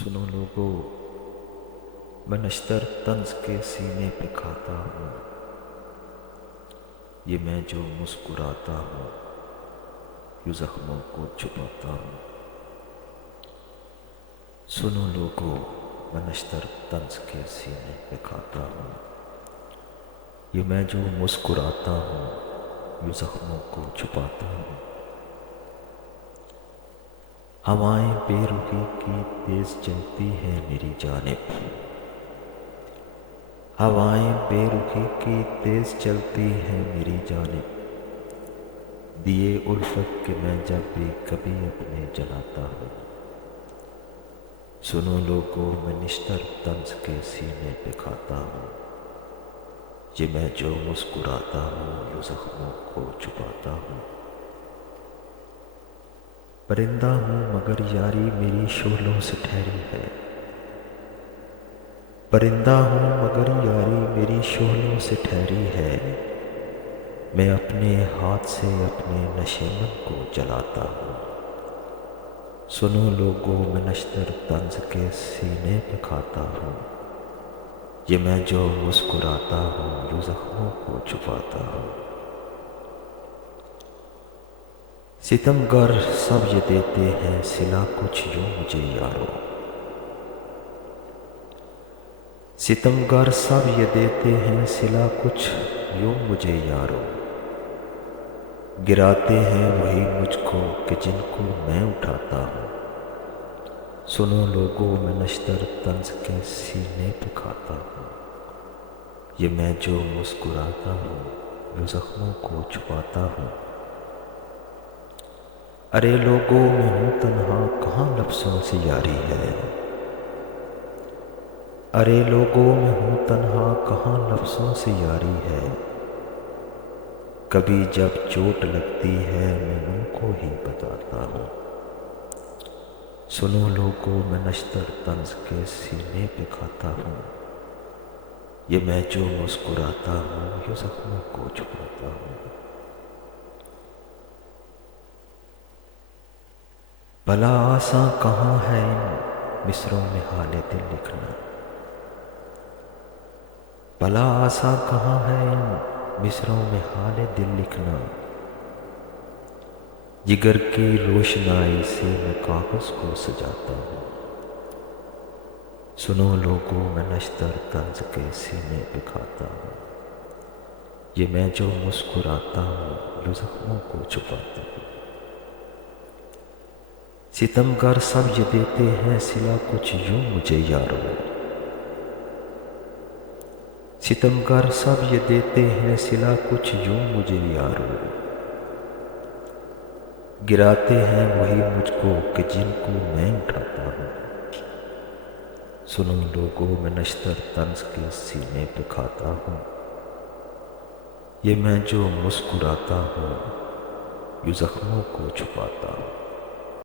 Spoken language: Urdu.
سنو لوگو، میں نشتر طنز کے سینے پہ کھاتا ہوں، یہ میں جو مسکراتا ہوں یوں زخموں کو چھپاتا ہوں۔ سنو لوگو، میں نشتر طنز کے سینے پہ کھاتا ہوں، یہ میں جو مسکراتا ہوں یوں زخموں کو چھپاتا ہوں۔ ہوائیں بے رخی کی تیز چلتی ہیں میری جانب، ہوائیں بے رخی کی تیز چلتی ہیں میری جانب، دیے الفت کے میں جب بھی کبھی اپنے جلاتا ہوں۔ سنو لوگو، میں نشتر طنز کے سینے پہ کھاتا ہوں، یہ میں جو مسکراتا ہوں یوں زخموں کو چھپاتا ہوں۔ پرندہ ہوں مگر یاری میری شعلوں سے ٹھہری ہے، پرندہ ہوں مگر یاری میری شعلوں سے ٹھہری ہے، میں اپنے ہاتھ سے اپنے نشیمن کو جلاتا ہوں۔ سنو لوگو، میں نشتر طنز کے سینے پہ کھاتا ہوں، یہ میں جو مسکراتا ہوں یوں زخموں کو چھپاتا ہوں۔ ستمگر سب یہ دیتے ہیں صلہ کچھ یوں مجھے یارو، ستمگر سب یہ دیتے ہیں صلہ کچھ یوں مجھے یارو، گراتے ہیں وہی مجھ کو کہ جن کو میں اٹھاتا ہوں۔ سنو لوگو، میں نشتر طنز کے سینے پہ کھاتا ہوں، یہ میں جو مسکراتا ہوں یوں زخموں کو چھپاتا ہوں۔ ارے لوگو، میں ہوں تنہا کہاں لفظوں سے یاری ہے، ارے لوگو، میں ہوں تنہا کہاں لفظوں سے یاری ہے، کبھی جب چوٹ لگتی ہے میں ان کو ہی بتاتا ہوں۔ سنو لوگو، میں نشتر طنز کے سینے پہ کھاتا ہوں، یہ میں جو مسکراتا ہوں یوں زخموں کو چھپاتا ہوں۔ بھلا آساں کہاں ہے ان مصروں میں حال دل لکھنا، بھلا آساں کہاں ہے ان مصروں میں حال دل لکھنا، جگر کی روشنائی سے میں کاغذ کو سجاتا ہوں۔ سنو لوگو، میں نشتر طنز کے سینے پہ کھاتا ہوں، یہ میں جو مسکراتا ہوں یوں زخموں کو چھپاتا ہوں۔ ستمگر سب یہ دیتے ہیں صلہ کچھ یوں مجھے یارو، ستمگر سب یہ دیتے ہیں صلہ کچھ یوں مجھے یارو، گراتے ہیں وہی مجھ کو کہ جن کو میں اٹھاتا ہوں۔ سنو لوگو، میں نشتر طنز کے سینے پہ کھاتا ہوں، یہ میں جو مسکراتا ہوں یوں زخموں کو چھپاتا ہوں۔